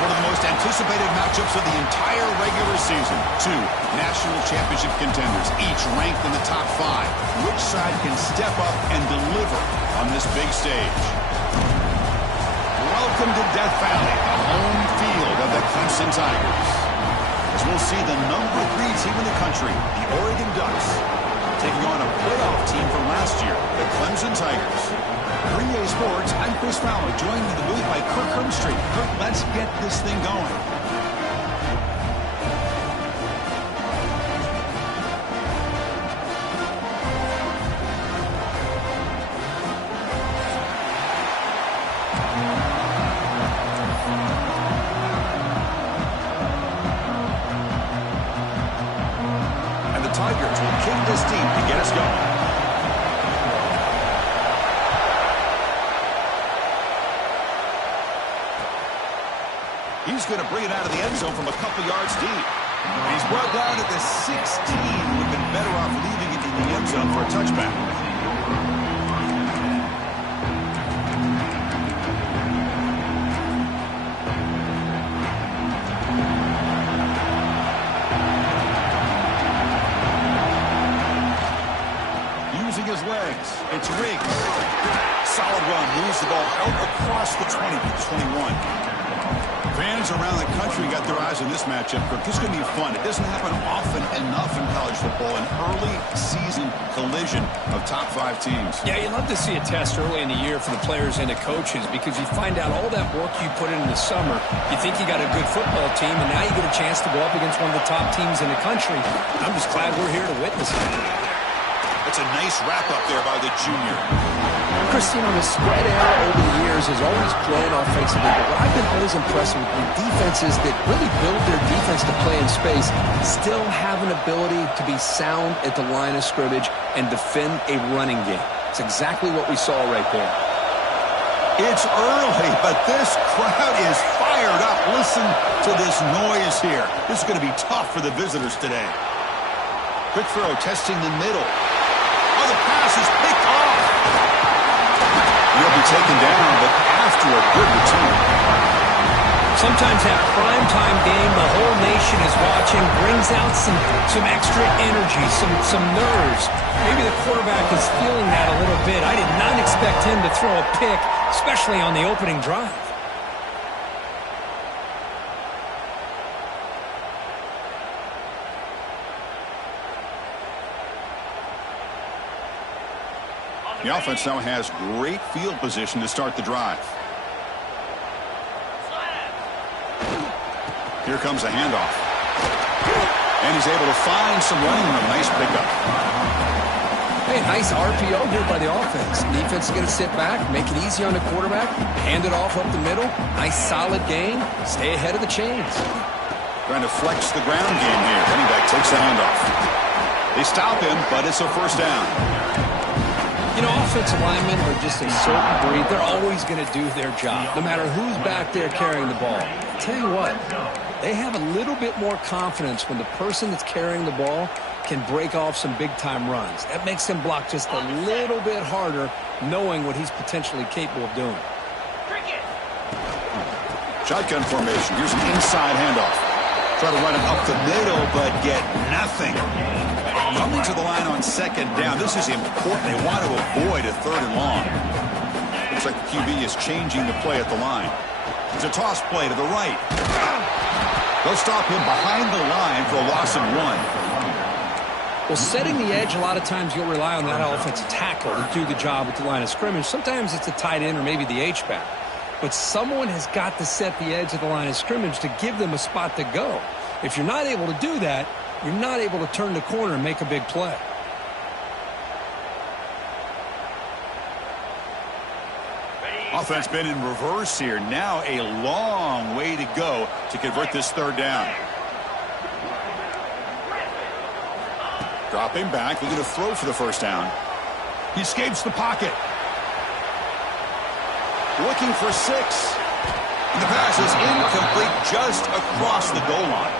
one of the most anticipated matchups of the entire regular season. Two national championship contenders, each ranked in the top 5. Which side can step up and deliver on this big stage? Welcome to Death Valley, the home field of the Clemson Tigers. As we'll see the number 3 team in the country, the Oregon Ducks, taking on a playoff team from last year, the Clemson Tigers. 3A Sports, I'm Chris Fowler, joined in the booth by Kirk Hermstreet. Kirk, let's get this thing going. And the Tigers will kick this team to get us going. He's going to bring it out of the end zone from a couple yards deep. And he's brought down at the 16. Would have been better off leaving it in the end zone for a touchback. Using his legs, it's Riggs. Solid run, moves the ball out across the 20 to the 21. Fans around the country got their eyes on this matchup. This is going to be fun. It doesn't happen often enough in college football, an early season collision of top 5 teams. Yeah, you love to see a test early in the year for the players and the coaches because you find out all that work you put in the summer. You think you got a good football team, and now you get a chance to go up against one of the top teams in the country. I'm just glad we're here to witness it. That's a nice wrap-up there by the junior. Christine, on the spread era over the years has always grown offensively, but what I've been always impressed with the defenses that really build their defense to play in space still have an ability to be sound at the line of scrimmage and defend a running game. It's exactly what we saw right there. It's early, but this crowd is fired up. Listen to this noise here. This is going to be tough for the visitors today. Quick throw, testing the middle. Oh, the pass is picked off. He'll be taken down, but after a good return. Sometimes that primetime game, the whole nation is watching, brings out some extra energy, some nerves. Maybe the quarterback is feeling that a little bit. I did not expect him to throw a pick, especially on the opening drive. The offense now has great field position to start the drive. Here comes a handoff. And he's able to find some running room. Nice pickup. Hey, nice RPO here by the offense. Defense is going to sit back, make it easy on the quarterback, hand it off up the middle. Nice solid gain. Stay ahead of the chains. Trying to flex the ground game here. Running back takes the handoff. They stop him, but it's a first down. You know, offensive linemen are just a certain breed. They're always going to do their job, no matter who's back there carrying the ball. I'll tell you what, they have a little bit more confidence when the person that's carrying the ball can break off some big-time runs. That makes them block just a little bit harder, knowing what he's potentially capable of doing. Shotgun formation. Here's an inside handoff. Try to run it up the middle, but get nothing. Coming to the line on second down. This is important. They want to avoid a 3rd and long. Looks like the QB is changing the play at the line. It's a toss play to the right. They'll stop him behind the line for a loss of 1. Well, setting the edge, a lot of times you'll rely on that offensive tackle to do the job at the line of scrimmage. Sometimes it's a tight end or maybe the H-back. But someone has got to set the edge of the line of scrimmage to give them a spot to go. If you're not able to do that, you're not able to turn the corner and make a big play. Offense been in reverse here. Now a long way to go to convert this 3rd down. Dropping back, looking to throw for the first down. He escapes the pocket. Looking for 6. And the pass is incomplete just across the goal line.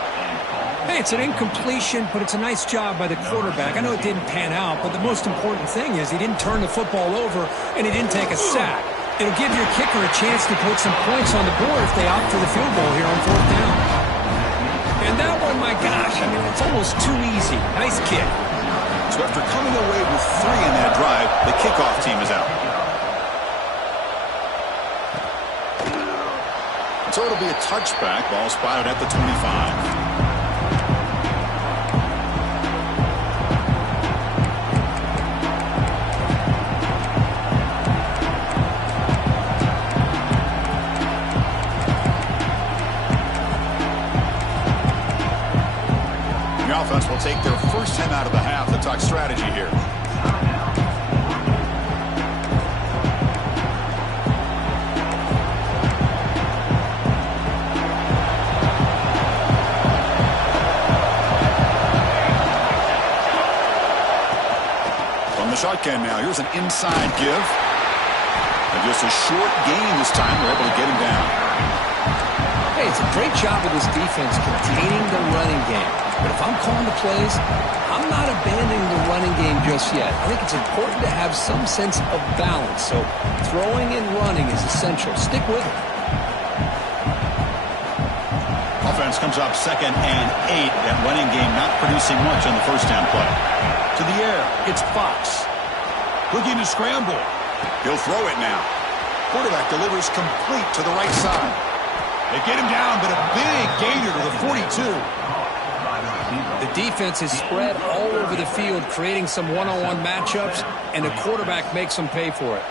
Hey, it's an incompletion, but it's a nice job by the quarterback. I know it didn't pan out, but the most important thing is he didn't turn the football over and he didn't take a sack. It'll give your kicker a chance to put some points on the board if they opt for the field goal here on 4th down. And that one, my gosh, I mean, it's almost too easy. Nice kick. So after coming away with 3 in that drive, the kickoff team is out. So it'll be a touchback. Ball spotted at the 25. The offense will take their first time out of the half to talk strategy here. From the shotgun now, here's an inside give. And just a short gain this time. They're able to get him down. Hey, it's a great job of this defense containing the running game. But if I'm calling the plays, I'm not abandoning the running game just yet. I think it's important to have some sense of balance. So throwing and running is essential. Stick with it. Offense comes up 2nd and 8. That running game not producing much on the first down play. To the air, it's Fox. Looking to scramble. He'll throw it now. Quarterback delivers complete to the right side. They get him down, but a big gainer to the 42. The defense is spread all over the field, creating some one-on-one matchups, and the quarterback makes them pay for it.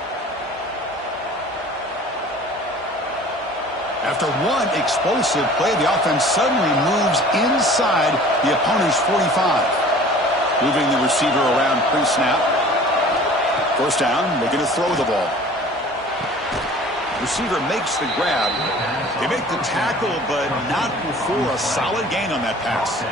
After one explosive play, the offense suddenly moves inside the opponent's 45. Moving the receiver around pre-snap. First down, looking to throw the ball. Receiver makes the grab. They make the tackle, but not before a solid gain on that pass.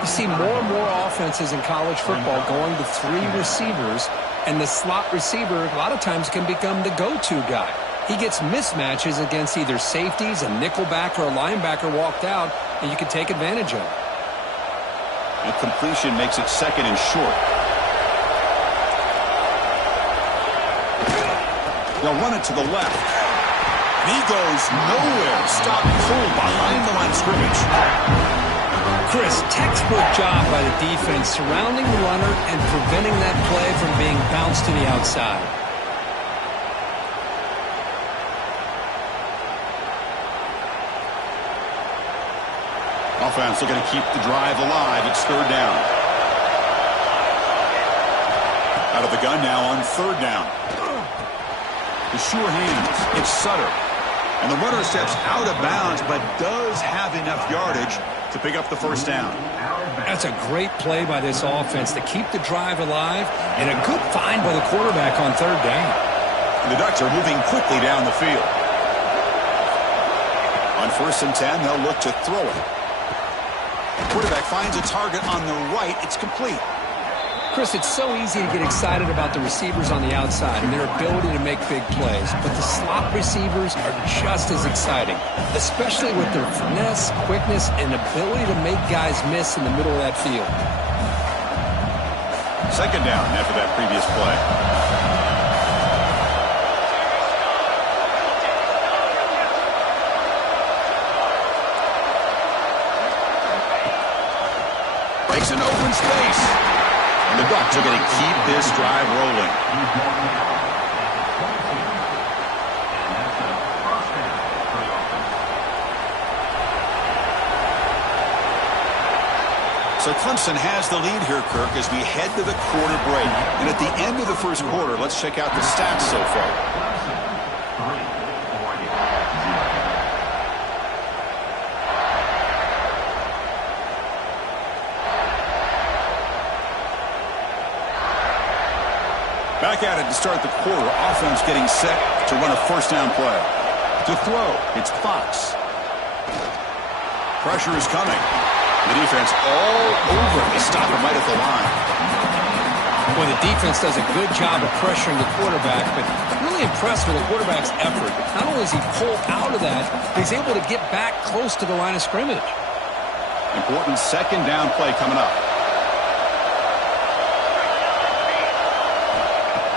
You see more and more offenses in college football going to 3 receivers, and the slot receiver a lot of times can become the go-to guy. He gets mismatches against either safeties, a nickelback, or a linebacker walked out, and you can take advantage of it. The completion makes it 2nd and short. They'll run it to the left. And he goes nowhere. Stop cold behind the line of scrimmage. Chris, textbook job by the defense surrounding the runner and preventing that play from being bounced to the outside. Offense looking to keep the drive alive. It's 3rd down. Out of the gun now on 3rd down. The sure hands. It's Sutter. And the runner steps out of bounds, but does have enough yardage to pick up the first down. That's a great play by this offense to keep the drive alive, and a good find by the quarterback on 3rd down. And the Ducks are moving quickly down the field. On 1st and 10, they'll look to throw it. Quarterback finds a target on the right. It's complete. Chris, it's so easy to get excited about the receivers on the outside and their ability to make big plays, but the slot receivers are just as exciting, especially with their finesse, quickness, and ability to make guys miss in the middle of that field. 2nd down after that previous play. Breaks an open space. And the Ducks are going to keep this drive rolling. So Clemson has the lead here, Kirk, as we head to the quarter break. And at the end of the first quarter, let's check out the stats so far. Back at it to start the quarter. Offense getting set to run a first down play. To throw, it's Fox. Pressure is coming. The defense all over. They stop him right at the line. Well, the defense does a good job of pressuring the quarterback, but really impressed with the quarterback's effort. Not only does he pull out of that, but he's able to get back close to the line of scrimmage. Important 2nd down play coming up.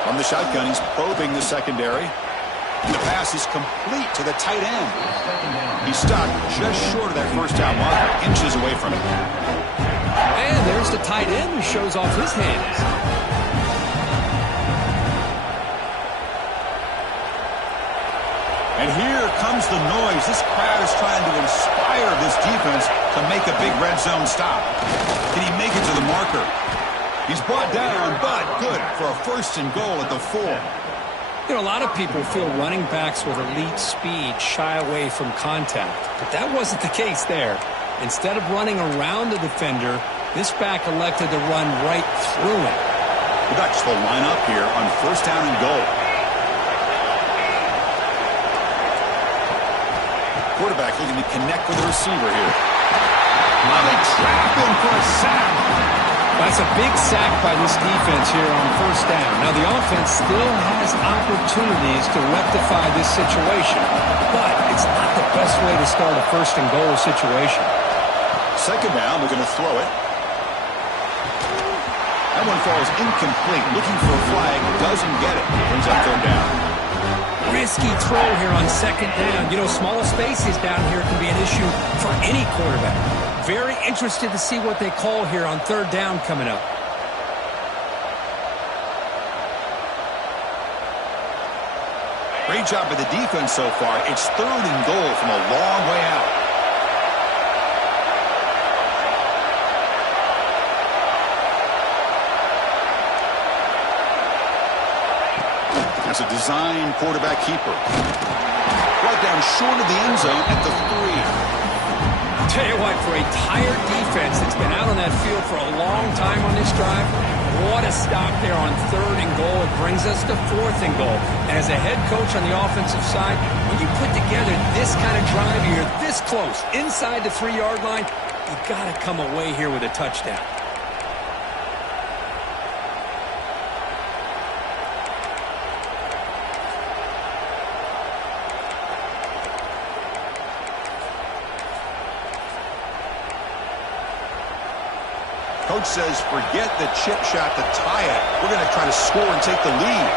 From the shotgun, he's probing the secondary. The pass is complete to the tight end. He stopped just short of that first down marker, inches away from it. And there's the tight end who shows off his hands. And here comes the noise. This crowd is trying to inspire this defense to make a big red zone stop. Can he make it to the marker? He's brought down, but good for a first and goal at the 4. You know, a lot of people feel running backs with elite speed shy away from contact, but that wasn't the case there. Instead of running around the defender, this back elected to run right through him. The Ducks will line up here on first down and goal. Quarterback looking to connect with the receiver here. Now they trap him for a sack. That's a big sack by this defense here on first down. Now the offense still has opportunities to rectify this situation, but it's not the best way to start a first and goal situation. Second down, they're going to throw it. That one falls incomplete. Looking for a flag, doesn't get it. Brings up third down. Risky throw here on second down. You know, small spaces down here can be an issue for any quarterback. Very interested to see what they call here on third down coming up. Great job by the defense so far. It's third and goal from a long way out. That's a design quarterback keeper. Right down short of the end zone at the 3. Tell you what, for a tired defense that's been out on that field for a long time on this drive, what a stop there on third and goal. It brings us to fourth and goal. And as a head coach on the offensive side, when you put together this kind of drive, you're this close, inside the 3-yard line, you got to come away here with a touchdown. Coach says, forget the chip shot to tie it. We're going to try to score and take the lead.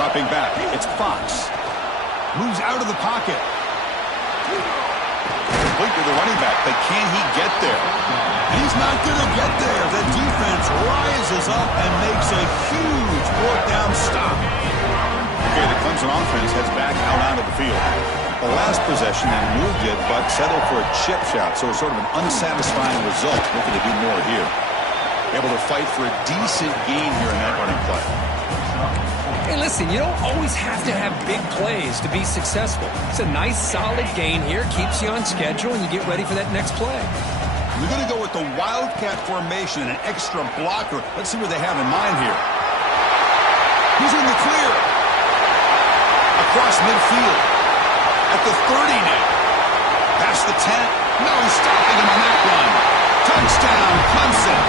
Dropping back, it's Fox. Moves out of the pocket. Complete to the running back, but can he get there? He's not going to get there. The defense rises up and makes a huge fourth down stop. Okay, the Clemson offense heads back out onto the field. The last possession, they moved it, but settled for a chip shot, so it's sort of an unsatisfying result. Looking to do more here. Able to fight for a decent gain here in that running play. Hey, listen, you don't always have to have big plays to be successful. It's a nice, solid gain here, keeps you on schedule, and you get ready for that next play. We're going to go with the Wildcat formation and an extra blocker. Let's see what they have in mind here. He's in the clear. Across midfield. At the 30 now. Past the 10. No stopping him on that run. Touchdown, Clemson.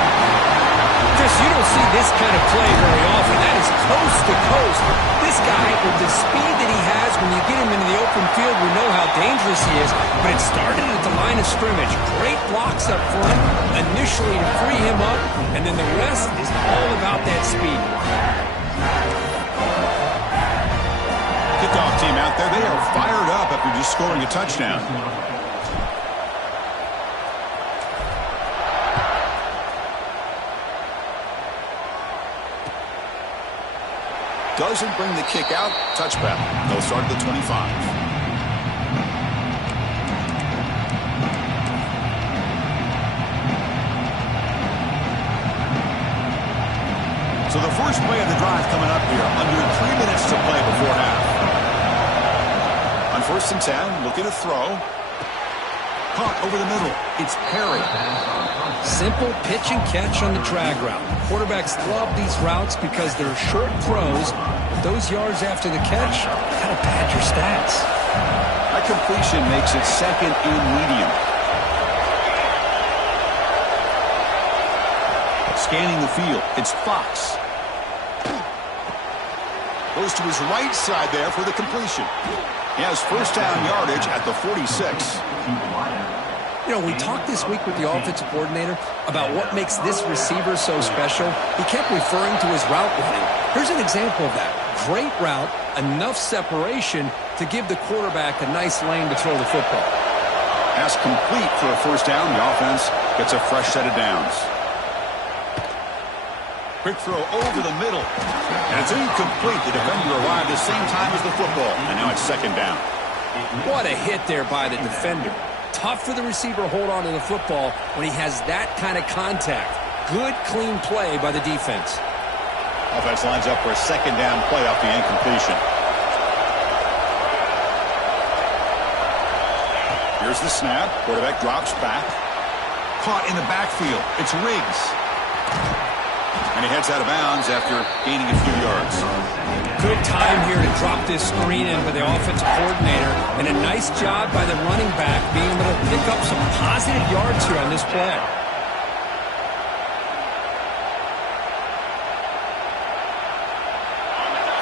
Chris, you don't see this kind of play very often. That is coast to coast. This guy, with the speed that he has, when you get him into the open field, we know how dangerous he is. But it started at the line of scrimmage. Great blocks up front, initially to free him up, and then the rest is all about that speed. Kickoff team out there. They are fired up after just scoring a touchdown. Doesn't bring the kick out. Touchback. They'll start at the 25. So the first play of the drive coming up here. Under 3 minutes to play before half. On first and 10, looking to throw. Caught over the middle. It's Perry. Simple pitch and catch on the drag route. Quarterbacks love these routes because they're short throws. Those yards after the catch kind of pad your stats. That completion makes it second and medium. Scanning the field. It's Fox. Goes to his right side there for the completion. He has first down yardage at the 46. You know, we talked this week with the offensive coordinator about what makes this receiver so special. He kept referring to his route running. Here's an example of that. Great route, enough separation to give the quarterback a nice lane to throw the football. Pass complete for a first down. The offense gets a fresh set of downs. Quick throw over the middle. And it's incomplete. The defender arrived the same time as the football. And now it's second down. What a hit there by the defender. Tough for the receiver to hold on to the football when he has that kind of contact. Good, clean play by the defense. Offense lines up for a second down play off the incompletion. Here's the snap. Quarterback drops back. Caught in the backfield. It's Riggs. And he heads out of bounds after gaining a few yards. Good time here to drop this screen in by the offensive coordinator. And a nice job by the running back being able to pick up some positive yards here on this play.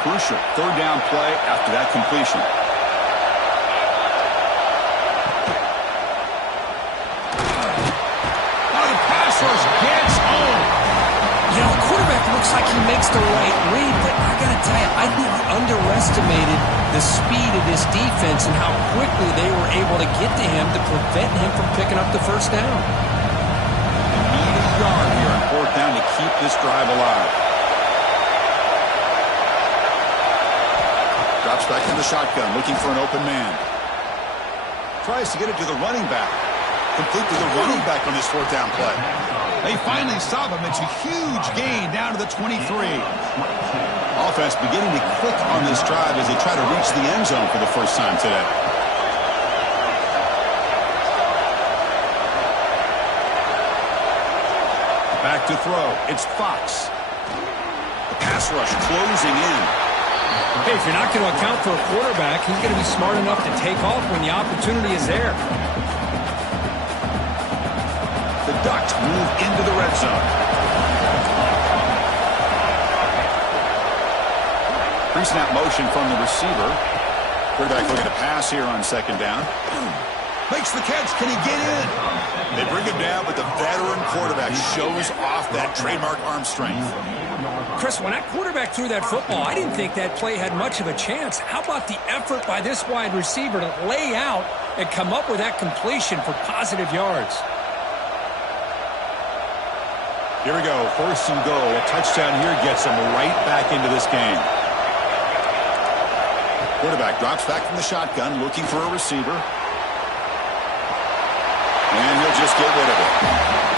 Crucial third down play after that completion. Oh, the pass rush gets home. You know, quarterback looks like he makes the right read, but I got to tell you, I think he underestimated the speed of this defense and how quickly they were able to get to him to prevent him from picking up the first down. They need a yard here on fourth down to keep this drive alive. Drops back in the shotgun, looking for an open man. Tries to get it to the running back. Complete to the running back on this fourth down play. They finally stop him. It's a huge gain down to the 23. Offense beginning to click on this drive as they try to reach the end zone for the first time today. Back to throw. It's Fox. The pass rush closing in. Hey, if you're not going to account for a quarterback, he's going to be smart enough to take off when the opportunity is there. The Ducks move into the red zone. Pre-snap motion from the receiver. Quarterback looking to pass here on second down. Makes the catch. Can he get in? They bring him down, but the veteran quarterback shows off that trademark arm strength. Chris, when that quarterback threw that football, I didn't think that play had much of a chance. How about the effort by this wide receiver to lay out and come up with that completion for positive yards? Here we go. First and goal. A touchdown here gets them right back into this game. Quarterback drops back from the shotgun, looking for a receiver. And he'll just get rid of it.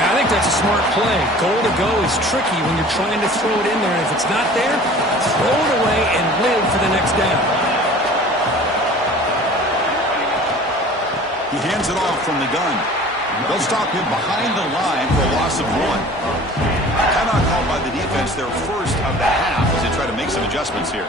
I think that's a smart play. Goal to go is tricky when you're trying to throw it in there. And if it's not there, throw it away and live for the next down. He hands it off from the gun. They'll stop him behind the line for a loss of 1. Timeout called by the defense, their first of the half, as they try to make some adjustments here.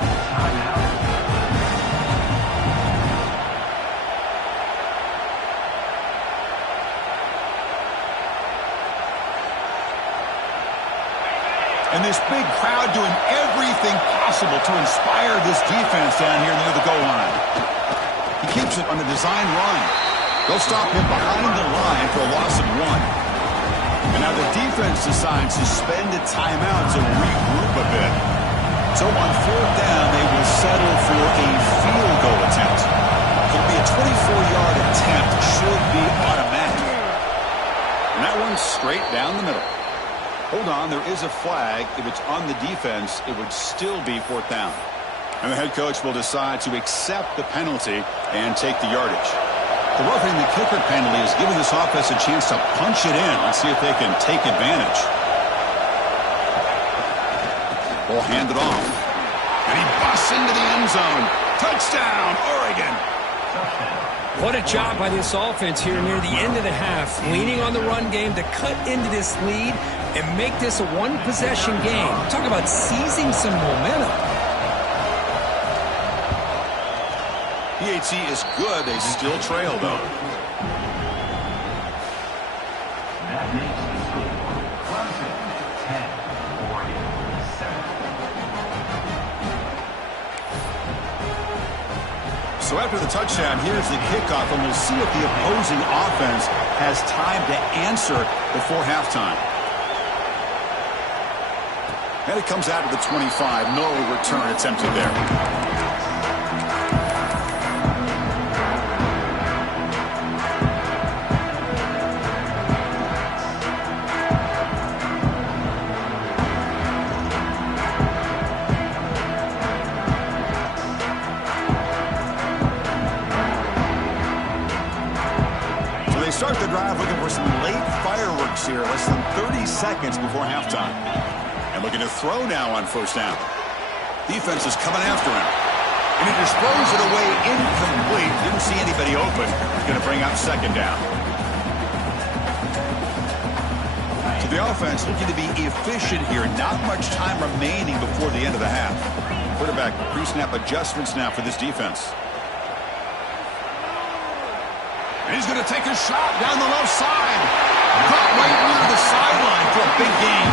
And this big crowd doing everything possible to inspire this defense down here near the goal line. He keeps it on a design run. They'll stop him behind the line for a loss of 1. And now the defense decides to spend a timeout to regroup a bit. So on fourth down, they will settle for a field goal attempt. It'll be a 24-yard attempt. Should be automatic. And that one's straight down the middle. Hold on, there is a flag. If it's on the defense, it would still be fourth down. And the head coach will decide to accept the penalty and take the yardage. The roughing the kicker penalty has given this offense a chance to punch it in and see if they can take advantage. Ball handed off. And he busts into the end zone. Touchdown, Oregon. What a job by this offense here near the end of the half, leaning on the run game to cut into this lead and make this a one-possession game. Talk about seizing some momentum. PAT is good. They still trail, though. That makes the score Clemson 10, Oregon 7. So after the touchdown, here's the kickoff, and we'll see if the opposing offense has time to answer before halftime. And it comes out of the 25. No return attempted there. Start the drive looking for some late fireworks here, less than 30 seconds before halftime. And looking to throw now on first down. Defense is coming after him. And he just throws it away incomplete. Didn't see anybody open. Going to bring up second down. So the offense looking to be efficient here. Not much time remaining before the end of the half. Quarterback pre-snap adjustments now for this defense. He's going to take a shot down the left side. Cut right near the sideline for a big gain.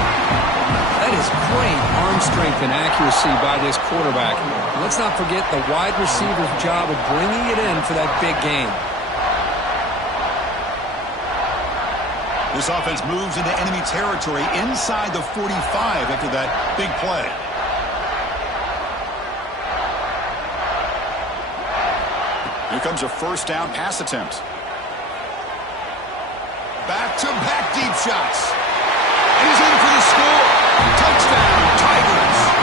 That is great arm strength and accuracy by this quarterback. Let's not forget the wide receiver's job of bringing it in for that big gain. This offense moves into enemy territory inside the 45 after that big play. Here comes a first down pass attempt. Back-to-back deep shots. And he's in for the score. Touchdown, Tigers.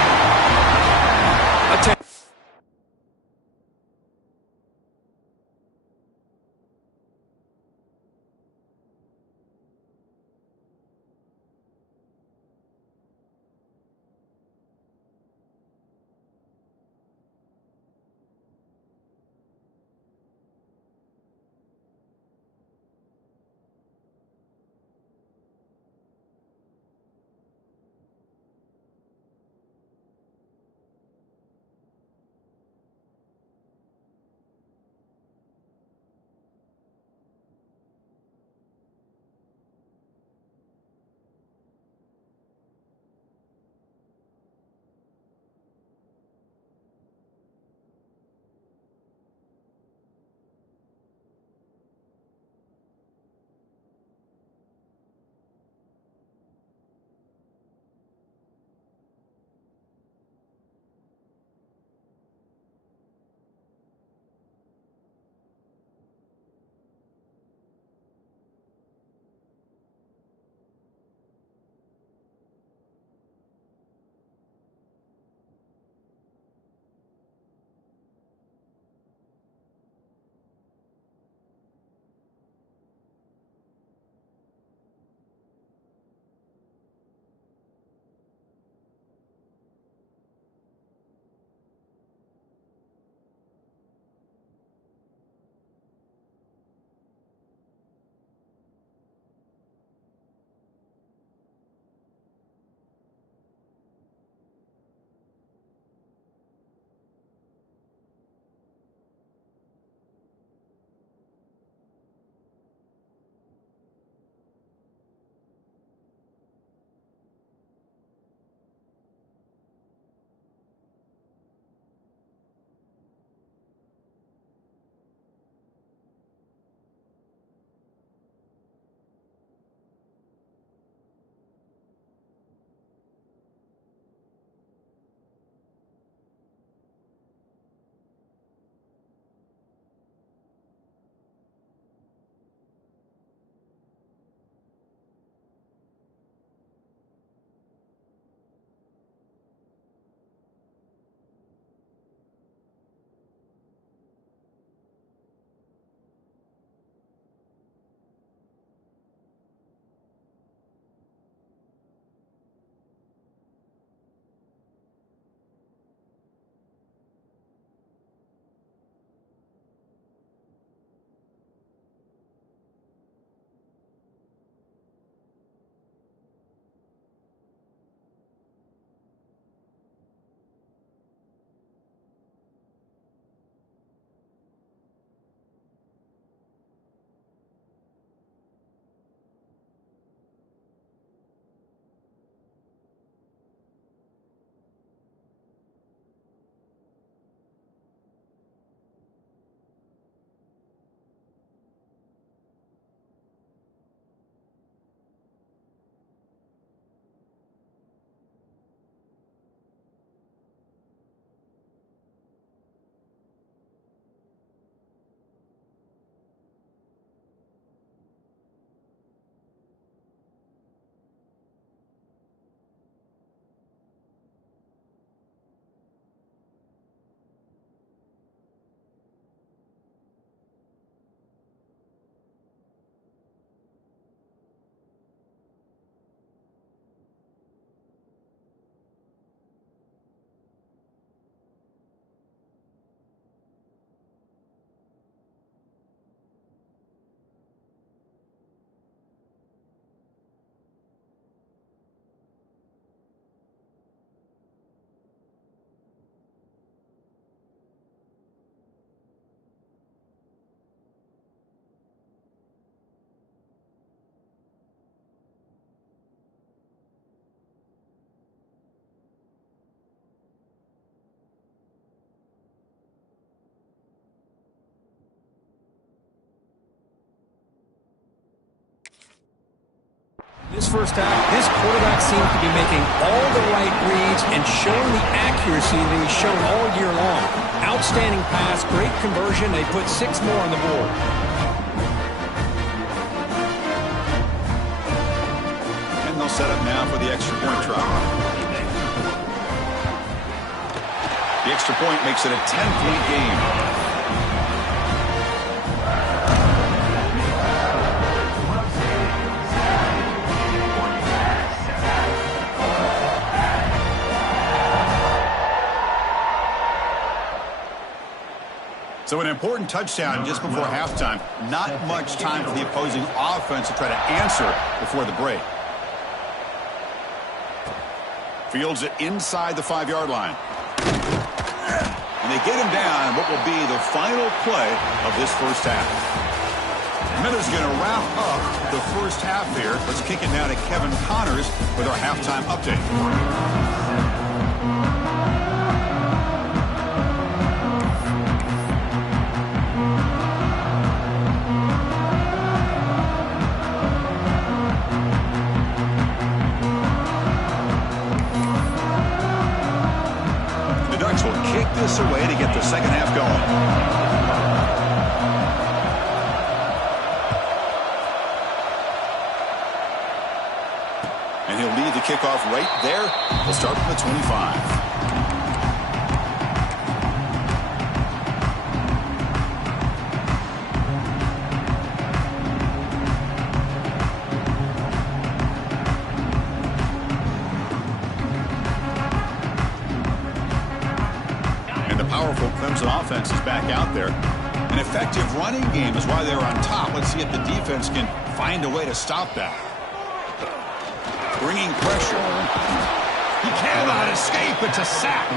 first half, this quarterback seems to be making all the right reads and showing the accuracy that he's shown all year long. Outstanding pass, great conversion. They put 6 more on the board. And they'll set up now for the extra point try. The extra point makes it a 10-point game. So an important touchdown just before halftime. Not much time for the opposing offense to try to answer before the break. Fields it inside the 5-yard line. And they get him down what will be the final play of this first half. Miller's going to wrap up the first half here. Let's kick it now to Kevin Connors with our halftime update. This away to get the second half going. And he'll lead the kickoff right there. We'll start from the 25. Clemson offense is back out there. An effective running game is why they're on top. Let's see if the defense can find a way to stop that. Bringing pressure. He cannot escape. It's a sack.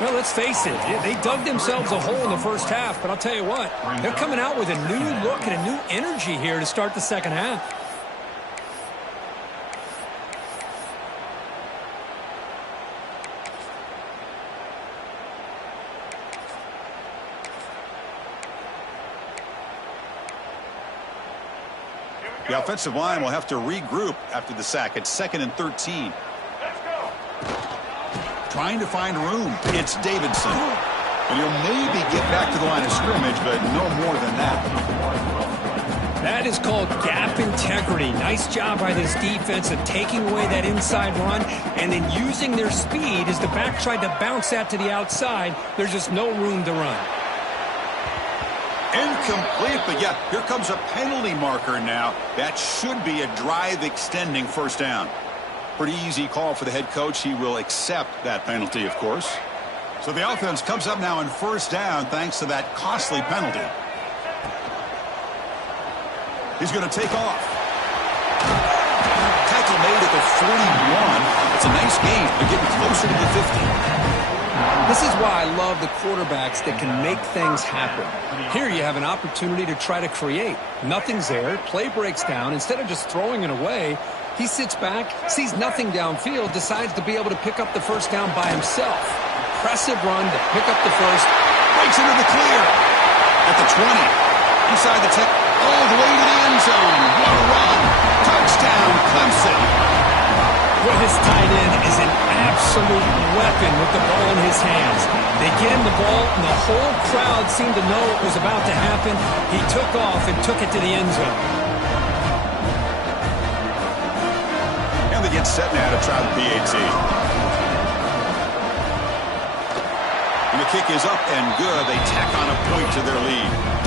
Well, let's face it. They dug themselves a hole in the first half, but I'll tell you what, they're coming out with a new look and a new energy here to start the second half. The offensive line will have to regroup after the sack. It's 2nd and 13. Let's go. Trying to find room. It's Davidson. And he'll maybe get back to the line of scrimmage, but no more than that. That is called gap integrity. Nice job by this defense of taking away that inside run and then using their speed as the back tried to bounce that to the outside. There's just no room to run. Incomplete, but yeah, here comes a penalty marker now. That should be a drive-extending first down. Pretty easy call for the head coach. He will accept that penalty, of course. So the offense comes up now on first down thanks to that costly penalty. He's going to take off. Tackle made at the 41. It's a nice gain. They're getting closer to the 50. This is why I love the quarterbacks that can make things happen. Here you have an opportunity to try to create. Nothing's there. Play breaks down. Instead of just throwing it away, he sits back, sees nothing downfield, decides to be able to pick up the first down by himself. Impressive run to pick up the first. Breaks into the clear at the 20. Inside the 10. All the way to the end zone. What a run. Touchdown, Clemson. Well, this tight end is an absolute weapon with the ball in his hands. They get him the ball, and the whole crowd seemed to know it was about to happen. He took off and took it to the end zone. And they get set now to try the PAT. And the kick is up and good. They tack on a point to their lead.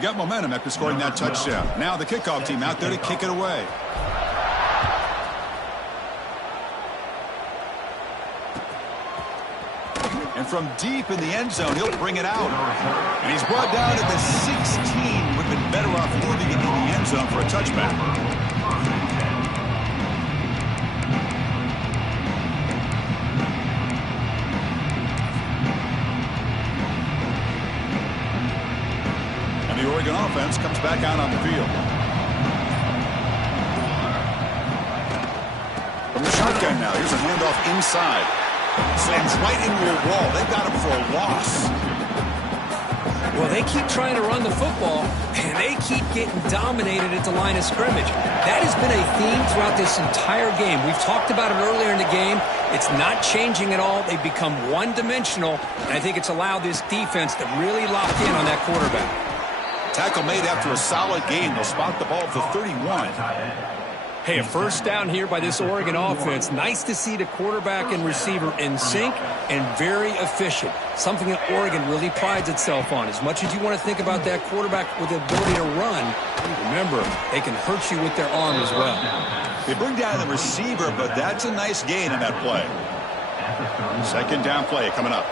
Got momentum after scoring that touchdown. Now the kickoff team out there to kick it away. And from deep in the end zone, he'll bring it out. And he's brought down at the 16. Would have been better off moving it in the end zone for a touchback. The Oregon offense comes back out on the field. From Shotgun now. Here's a handoff inside. Slams right into a wall. They got him for a loss. Well, they keep trying to run the football, and they keep getting dominated at the line of scrimmage. That has been a theme throughout this entire game. We've talked about it earlier in the game. It's not changing at all. They've become one-dimensional, and I think it's allowed this defense to really lock in on that quarterback. Tackle made after a solid game. They'll spot the ball at the 31. Hey, a first down here by this Oregon offense. Nice to see the quarterback and receiver in sync and very efficient. Something that Oregon really prides itself on. As much as you want to think about that quarterback with the ability to run, remember, they can hurt you with their arm as well. They bring down the receiver, but that's a nice gain in that play. Second down play coming up.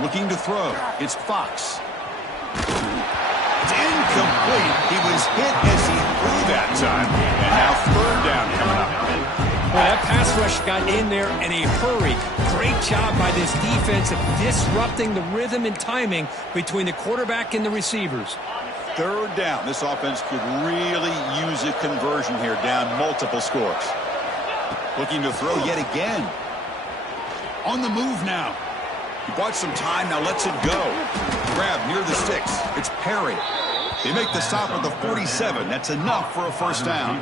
Looking to throw. It's Fox. It's incomplete. He was hit as he threw that time. And now third down coming up. Well, that pass rush got in there in a hurry. Great job by this defense of disrupting the rhythm and timing between the quarterback and the receivers. Third down. This offense could really use a conversion here, down multiple scores. Looking to throw yet again. On the move now. He bought some time, now lets it go. Grab near the sticks. It's Perry. They make the stop at the 47. That's enough for a first down.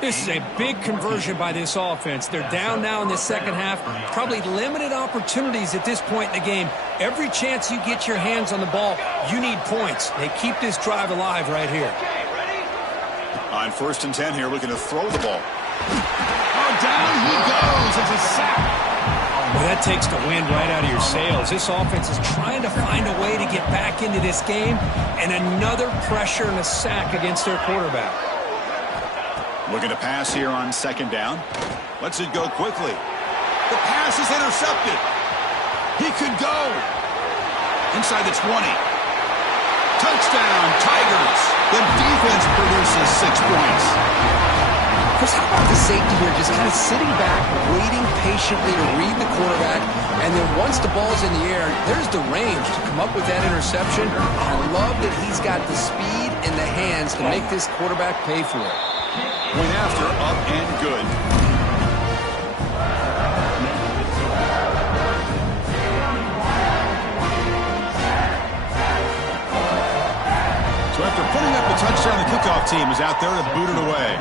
This is a big conversion by this offense. They're down now in the second half. Probably limited opportunities at this point in the game. Every chance you get your hands on the ball, you need points. They keep this drive alive right here. On 1st and 10 here, looking to throw the ball. Oh, down he goes. It's a sack. Well, that takes the wind right out of your sails. This offense is trying to find a way to get back into this game, and another pressure and a sack against their quarterback. Looking to pass here on second down. Lets it go quickly. The pass is intercepted. He could go. Inside the 20. Touchdown, Tigers. The defense produces 6 points. Chris, how about the safety here? Just kind of sitting back, waiting patiently to read the quarterback, and then once the ball's in the air, there's the range to come up with that interception. I love that he's got the speed and the hands to make this quarterback pay for it. Went after, up and good. So after putting up a touchdown, the kickoff team is out there to boot it away.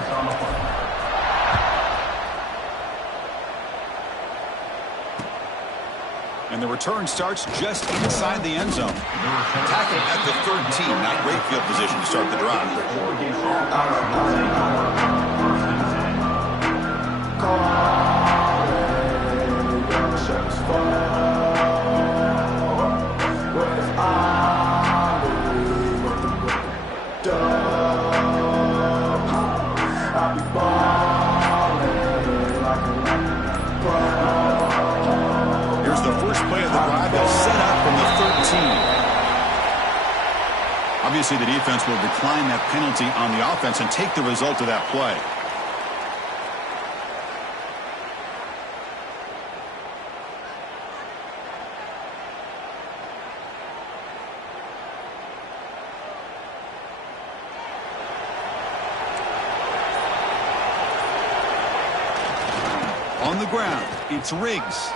And the return starts just inside the end zone. Tackle at the 13. Not great field position to start the drive. Obviously, the defense will decline that penalty on the offense and take the result of that play. On the ground, it's Riggs.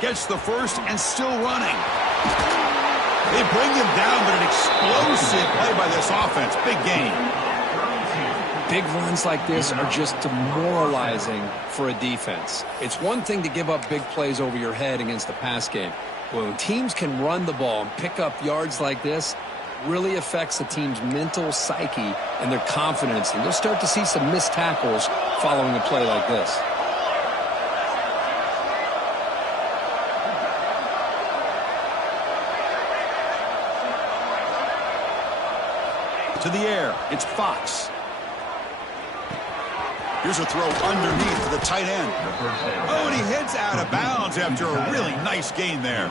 Gets the first and still running. They bring him down, but an explosive play by this offense. Big gain. Big runs like this are just demoralizing for a defense. It's one thing to give up big plays over your head against the pass game. When teams can run the ball and pick up yards like this, really affects the team's mental psyche and their confidence. And you'll start to see some missed tackles following a play like this. To the air, it's Fox. Here's a throw underneath to the tight end. Oh, and he heads out of bounds after a really nice gain there.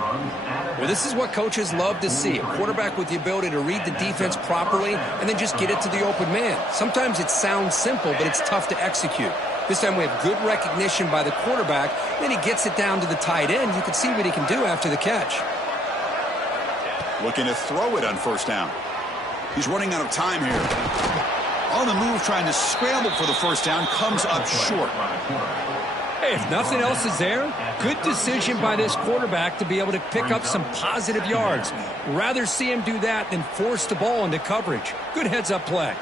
Well, this is what coaches love to see. A quarterback with the ability to read the defense properly and then just get it to the open man. Sometimes it sounds simple, but it's tough to execute. This time we have good recognition by the quarterback. Then he gets it down to the tight end. You can see what he can do after the catch. Looking to throw it on first down. He's running out of time here. On the move, trying to scramble for the first down, comes up short. Hey, if nothing else is there, good decision by this quarterback to be able to pick up some positive yards. Rather see him do that than force the ball into coverage. Good heads-up play.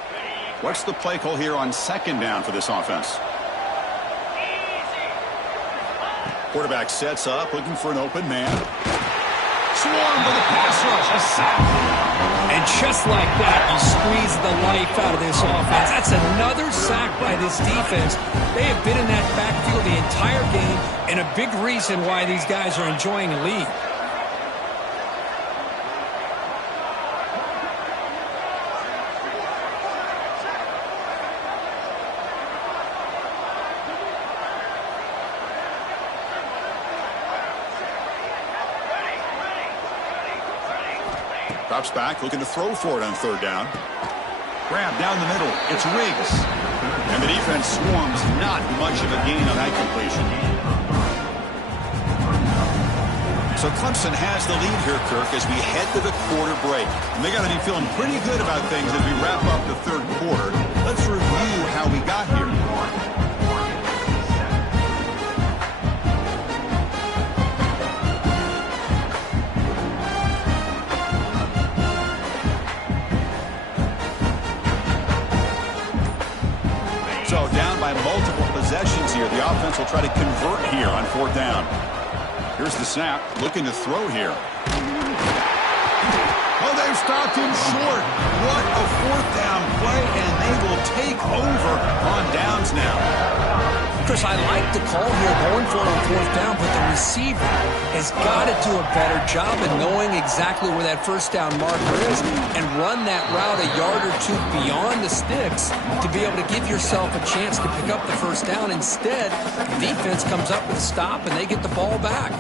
What's the play call here on second down for this offense? Quarterback sets up, looking for an open man. Swarm with a pass rush, a sack. And just like that, you squeeze the life out of this offense. That's another sack by this defense. They have been in that backfield the entire game, and a big reason why these guys are enjoying a lead. Drops back, looking to throw for it on third down. Grab down the middle. It's Riggs. And the defense swarms. Not much of a gain on that completion. So Clemson has the lead here, Kirk, as we head to the quarter break. And they got to be feeling pretty good about things as we wrap up the third quarter. Let's review how we got here. So down by multiple possessions here. The offense will try to convert here on fourth down. Here's the snap, looking to throw here. Oh, they've stopped him short. What a fourth down play, and they will take over on downs now. Chris, I like the call here going for it on fourth down, but the receiver has got to do a better job of knowing exactly where that first down marker is and run that route a yard or two beyond the sticks to be able to give yourself a chance to pick up the first down. Instead, the defense comes up with a stop and they get the ball back.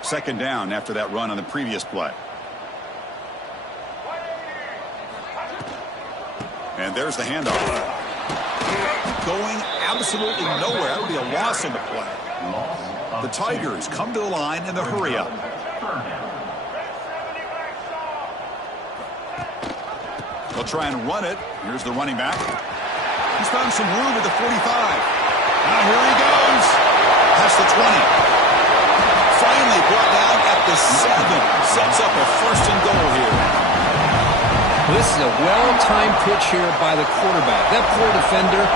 Second down after that run on the previous play. And there's the handoff. Going absolutely nowhere. That would be a loss in the play. The Tigers come to the line in the hurry-up. They'll try and run it. Here's the running back. He's found some room at the 45. Now here he goes. That's the 20. Finally brought down at the 7. Sets up a first and goal here. This is a well-timed pitch here by the quarterback. That poor defender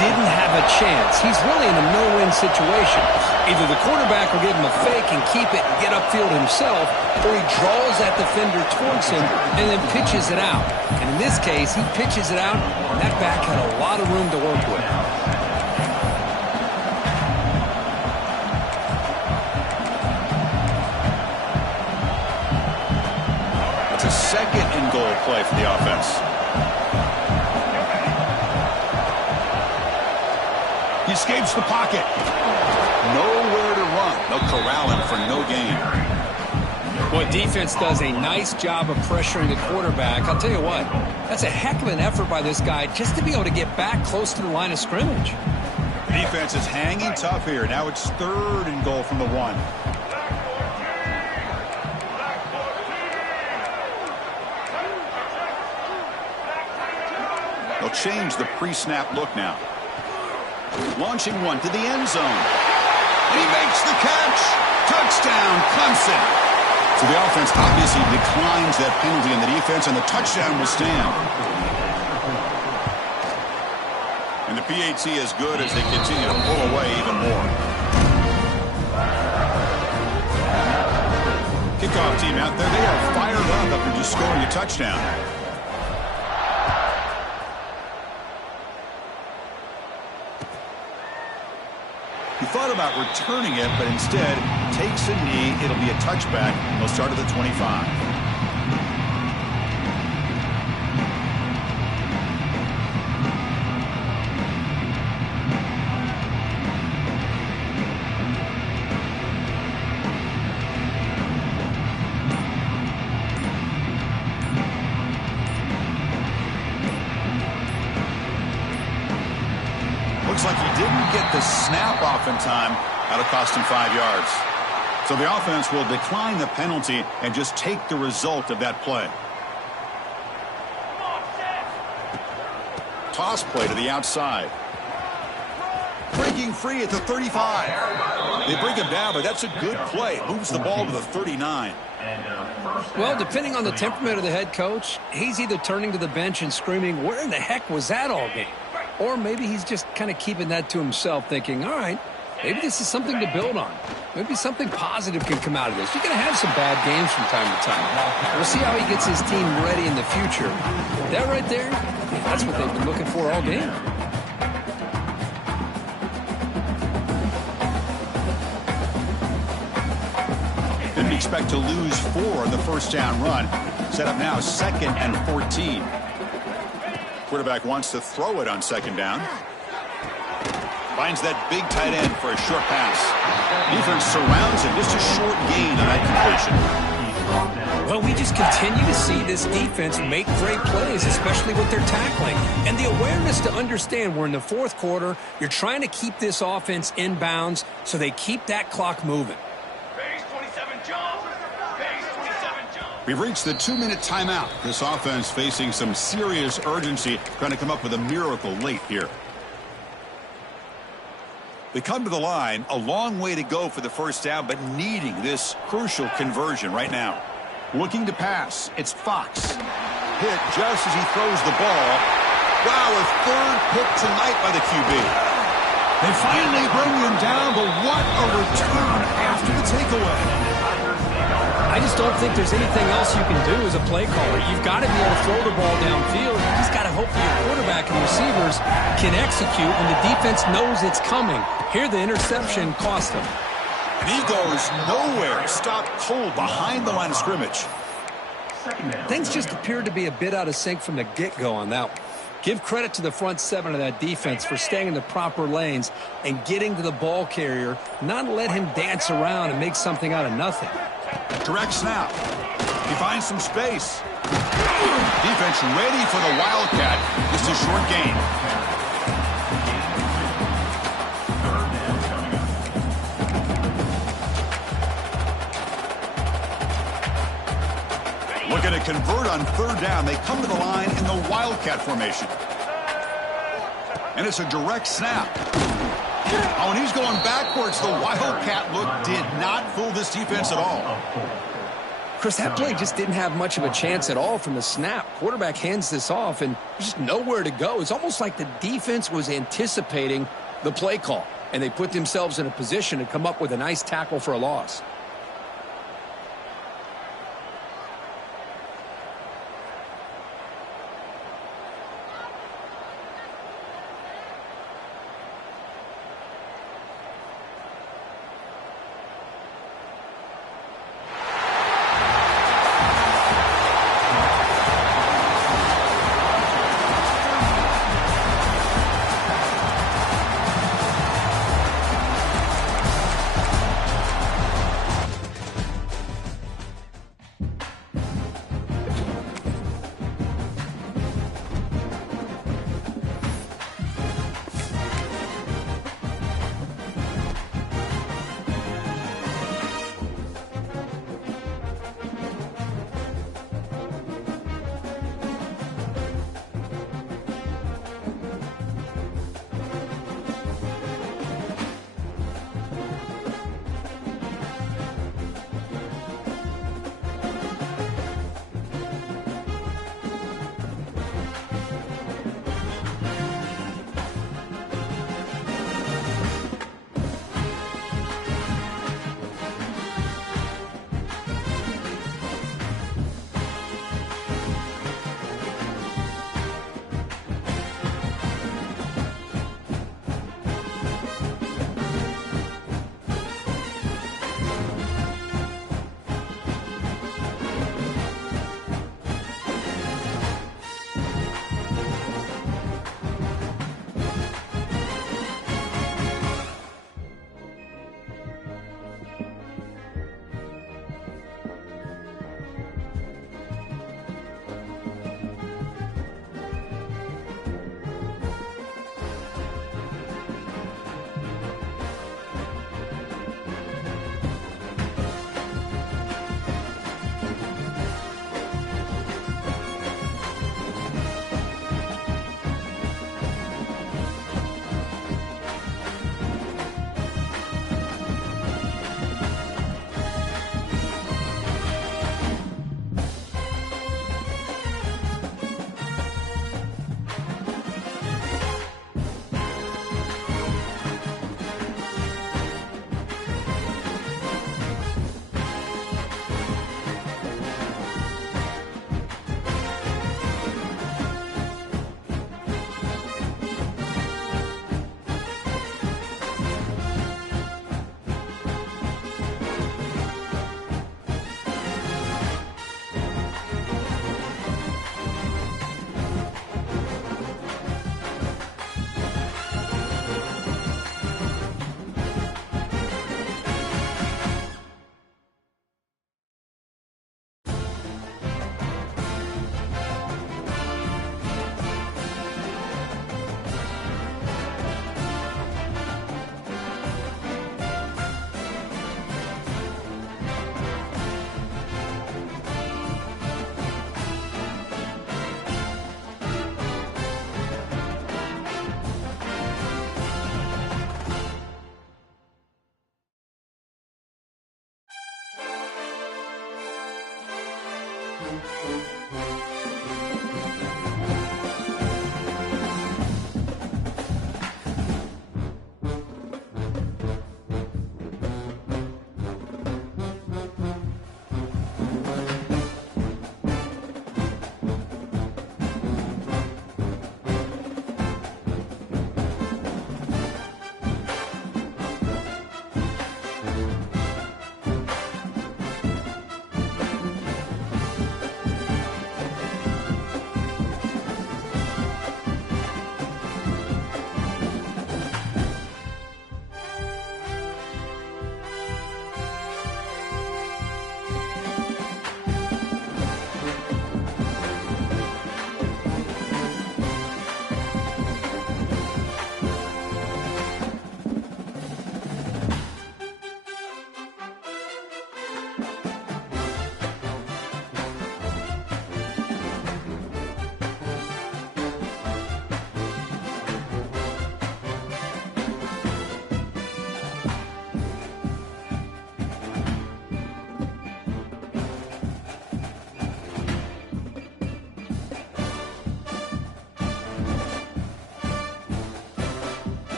didn't have a chance. He's really in a no-win situation. Either the quarterback will give him a fake and keep it and get upfield himself, or he draws that defender towards him and then pitches it out. And in this case, he pitches it out, and that back had a lot of room to work with. A second and goal play for the offense. He escapes the pocket. Nowhere to run. They'll corral him for no gain. Boy, defense does a nice job of pressuring the quarterback. I'll tell you what, that's a heck of an effort by this guy just to be able to get back close to the line of scrimmage. Defense is hanging tough here. Now it's third and goal from the 1. They'll change the pre-snap look now. Launching one to the end zone. And he makes the catch. Touchdown, Clemson. So the offense obviously declines that penalty in the defense, and the touchdown will stand. And the PAT is good as they continue to pull away even more. Kickoff team out there. They are fired up after just scoring a touchdown. He thought about returning it, but instead takes a knee. It'll be a touchback. They'll start at the 25. Looks like he didn't get off in time. That'll cost him 5 yards. So the offense will decline the penalty and just take the result of that play. Toss play to the outside. Breaking free at the 35. They bring him down, but that's a good play. Moves the ball to the 39. Well, depending on the temperament of the head coach, he's either turning to the bench and screaming, where in the heck was that all game? Or maybe he's just kind of keeping that to himself, thinking, all right, maybe this is something to build on. Maybe something positive can come out of this. You're going to have some bad games from time to time. We'll see how he gets his team ready in the future. That right there, that's what they've been looking for all game. Didn't expect to lose 4 on the first down run. Set up now 2nd and 14. Quarterback wants to throw it on 2nd down. Finds that big tight end for a short pass. Defense surrounds him. Just a short gain on that completion. Well, we just continue to see this defense make great plays, especially with their tackling. And the awareness to understand we're in the 4th quarter, you're trying to keep this offense in bounds so they keep that clock moving. We've reached the 2-minute timeout. This offense facing some serious urgency, trying to come up with a miracle late here. They come to the line, a long way to go for the first down, but needing this crucial conversion right now. Looking to pass, it's Fox. Hit just as he throws the ball. Wow, a 3rd pick tonight by the QB. They finally bring him down, but what a return after the takeaway. I just don't think there's anything else you can do as a play caller. You've got to be able to throw the ball downfield. You just got to hope that your quarterback and receivers can execute when the defense knows it's coming. Here, the interception cost him. And he goes nowhere. Stopped cold behind the line of scrimmage. Things just appeared to be a bit out of sync from the get-go on that one. Give credit to the front 7 of that defense for staying in the proper lanes and getting to the ball carrier, not let him dance around and make something out of nothing. Direct snap. He finds some space. Defense ready for the Wildcat. Just a short gain. Looking to convert on 3rd down. They come to the line in the Wildcat formation. And it's a direct snap. Oh, and he's going backwards. The Wildcat look did not fool this defense at all. Chris, that play just didn't have much of a chance at all from the snap. Quarterback hands this off, and there's just nowhere to go. It's almost like the defense was anticipating the play call, and they put themselves in a position to come up with a nice tackle for a loss.